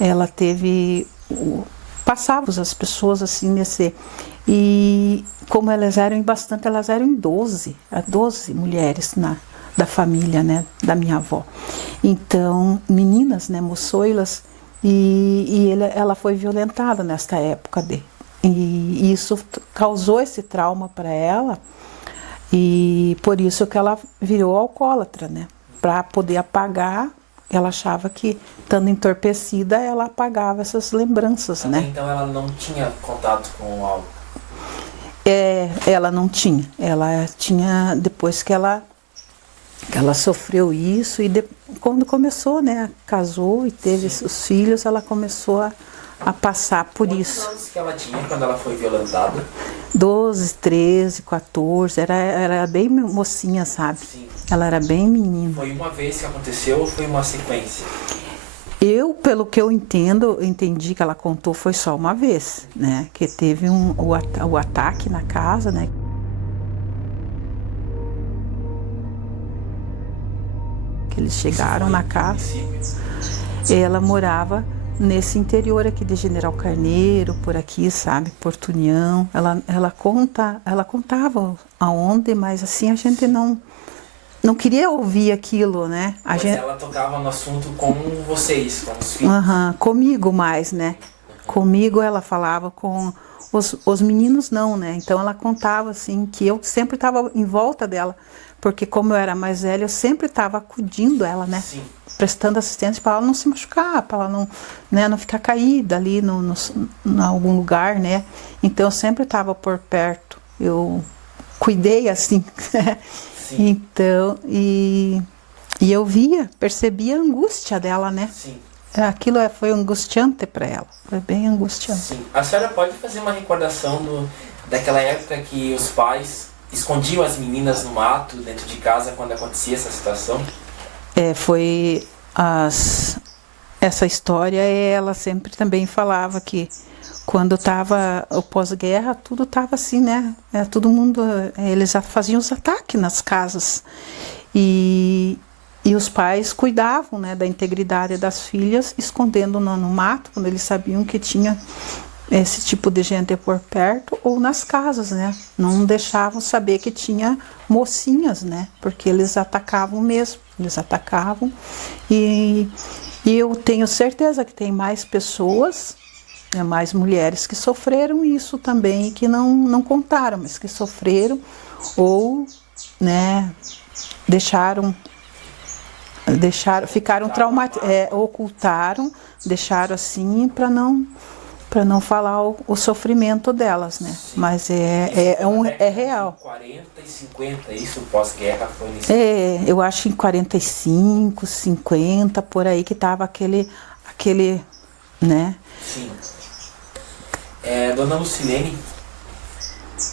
ela teve, passava as pessoas assim nesse, e como elas eram bastante, elas eram em 12 mulheres da família, né, da minha avó. Então, meninas, né, moçoilas, e ela foi violentada nesta época e isso causou esse trauma para ela, e por isso que ela virou alcoólatra, né, para poder apagar. Ela achava que, estando entorpecida, ela apagava essas lembranças, né? Então ela não tinha contato com o álcool? Ela não tinha. Ela tinha, depois que ela sofreu isso, e quando começou, né, casou e teve os filhos, ela começou a passar por isso. Quantos anos que ela tinha quando ela foi violentada? 12, 13, 14, era bem mocinha, sabe? Sim. Ela era bem menina. Foi uma vez que aconteceu ou foi uma sequência? Pelo que eu entendi que ela contou, foi só uma vez, né? Que teve o ataque na casa, né? Que eles chegaram na casa. Ela morava nesse interior aqui de General Carneiro, por aqui, sabe? Porto União. Ela contava aonde, mas assim a gente não queria ouvir aquilo, né? Mas ela tocava no assunto com vocês, com os filhos? Comigo mais, né? Comigo ela falava, com os meninos não, né? Então ela contava assim, que eu sempre estava em volta dela, porque como eu era mais velha, eu sempre estava acudindo ela, né? Sim. Prestando assistência para ela não se machucar, para ela não, né, não ficar caída ali em algum lugar, né? Então eu sempre estava por perto, eu cuidei assim, né? Então, e eu percebia a angústia dela, né? Sim. Aquilo foi angustiante para ela, foi bem angustiante. Sim. A senhora pode fazer uma recordação daquela época que os pais escondiam as meninas no mato, dentro de casa, quando acontecia essa situação? Essa história, ela sempre também falava que quando estava o pós-guerra, tudo estava assim, né? Todo mundo, eles faziam os ataques nas casas. E os pais cuidavam, né, da integridade das filhas, escondendo no mato, quando eles sabiam que tinha esse tipo de gente por perto, ou nas casas, né? Não deixavam saber que tinha mocinhas, né? Porque eles atacavam mesmo, eles atacavam. E eu tenho certeza que tem mais pessoas, mais mulheres que sofreram isso também e que não contaram, mas que sofreram ou, né, ficaram traumatizados, ocultaram, deixaram assim para não falar o sofrimento delas, né? Sim. Mas é real. 40 e 50, isso pós-guerra foi nisso? Eu acho que em 45, 50, por aí que tava aquele, né? Sim. Dona Lucilene,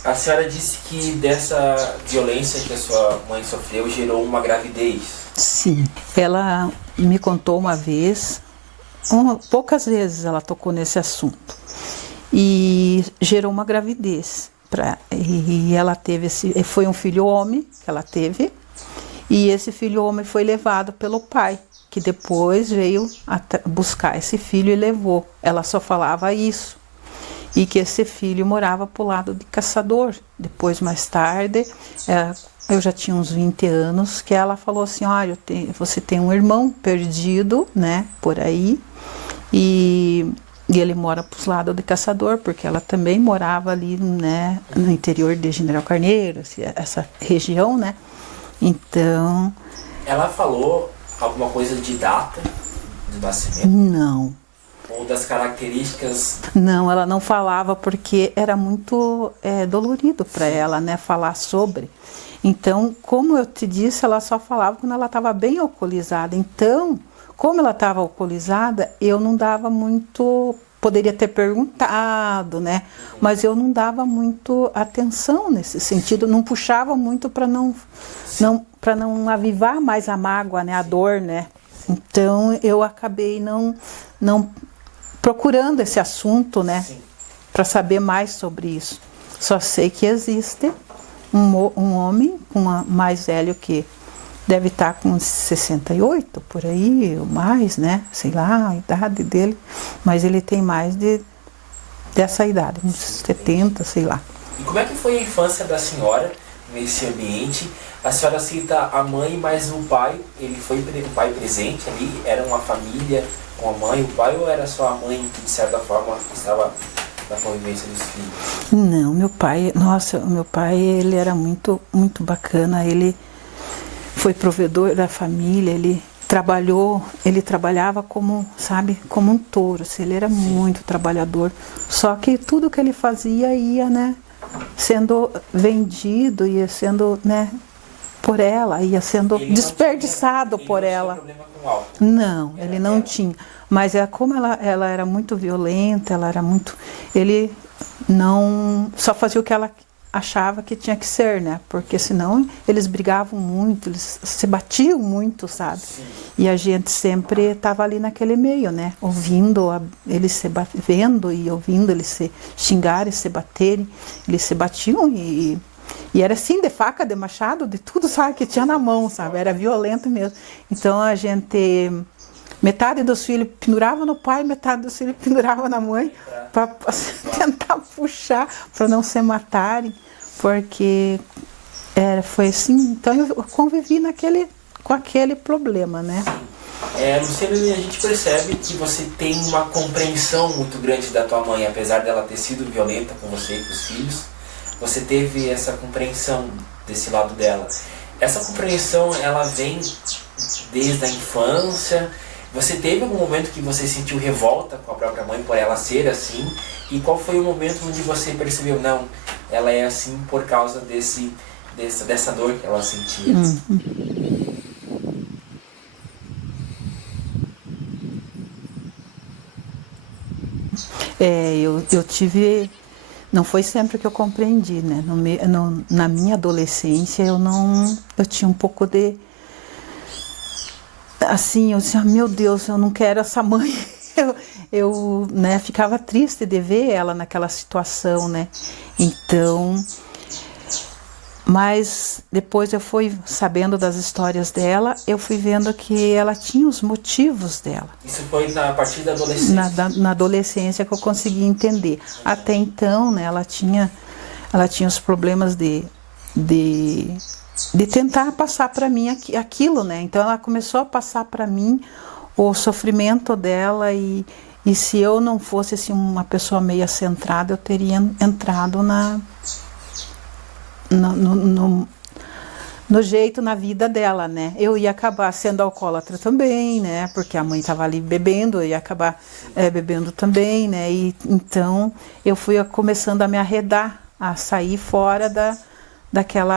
a senhora disse que dessa violência que a sua mãe sofreu gerou uma gravidez. Sim, ela me contou uma vez, poucas vezes ela tocou nesse assunto, e gerou uma gravidez. E ela teve foi um filho homem que ela teve, e esse filho homem foi levado pelo pai, que depois veio buscar esse filho e levou. Ela só falava isso. E que esse filho morava para o lado de Caçador. Depois, mais tarde, eu já tinha uns 20 anos, que ela falou assim, olha, você tem um irmão perdido, né, por aí, e ele mora para os lados de Caçador, porque ela também morava ali, né, no interior de General Carneiro, essa região, né, então... Ela falou alguma coisa de data do nascimento? Não. Ou das características? Não, ela não falava porque era muito dolorido para ela, né, falar sobre. Então, como eu te disse, ela só falava quando ela estava bem alcoolizada. Então, como ela estava alcoolizada, eu não dava muito, poderia ter perguntado, né, mas eu não dava muito atenção nesse sentido, não puxava muito para não avivar mais a mágoa, né, a dor, né. Então, eu acabei não procurando esse assunto, né, para saber mais sobre isso. Só sei que existe um homem mais velho que deve estar com uns 68, por aí, ou mais, né? Sei lá, a idade dele. Mas ele tem mais dessa idade, uns 70, sei lá. E como é que foi a infância da senhora nesse ambiente? A senhora cita a mãe, mas o pai, ele foi o pai presente ali? Era uma família com a mãe e o pai, ou era só a mãe que de certa forma estava na convivência dos filhos? Não, meu pai, nossa, o meu pai, ele era muito, muito bacana. Ele foi provedor da família, ele trabalhava como, sabe, como um touro, assim, ele era muito trabalhador. Só que tudo que ele fazia ia, né, sendo vendido, ia sendo, né, por ela, ia sendo desperdiçado por ela. Ele não tinha problema com álcool? Não, ele não tinha. Mas como ela era muito violenta, ele não só fazia o que ela achava que tinha que ser, né? Porque senão eles brigavam muito, eles se batiam muito, sabe? Sim. E a gente sempre estava ali naquele meio, né? Ouvindo eles se vendo e ouvindo eles se xingarem, se baterem. Eles se batiam e era assim, de faca, de machado, de tudo, sabe? Que tinha na mão, sabe? Era violento mesmo. Então a gente... Metade dos filhos pendurava no pai, metade dos filhos pendurava na mãe, para tentar puxar, para não se matarem, porque foi assim. Então eu convivi com aquele problema, né? Luciana, a gente percebe que você tem uma compreensão muito grande da tua mãe, apesar dela ter sido violenta com você e com os filhos. Você teve essa compreensão desse lado dela. Essa compreensão, ela vem desde a infância. Você teve algum momento que você sentiu revolta com a própria mãe por ela ser assim? E qual foi o momento onde você percebeu, não, ela é assim por causa dessa dor que ela sentia? Eu tive... Não foi sempre que eu compreendi, né? Na minha adolescência, eu tinha um pouco de... Assim, eu disse, meu Deus, eu não quero essa mãe. Eu né, ficava triste de ver ela naquela situação, né? Então, mas depois eu fui sabendo das histórias dela, eu fui vendo que ela tinha os motivos dela. Isso foi a partir da adolescência? Na adolescência que eu consegui entender. Até então, né, ela tinha os problemas de tentar passar para mim aquilo, né? Então ela começou a passar para mim o sofrimento dela e se eu não fosse assim, uma pessoa meio centrada, eu teria entrado no jeito, na vida dela, né? Eu ia acabar sendo alcoólatra também, né? Porque a mãe estava ali bebendo, eu ia acabar bebendo também, né? E então eu fui começando a me arredar, a sair fora daquela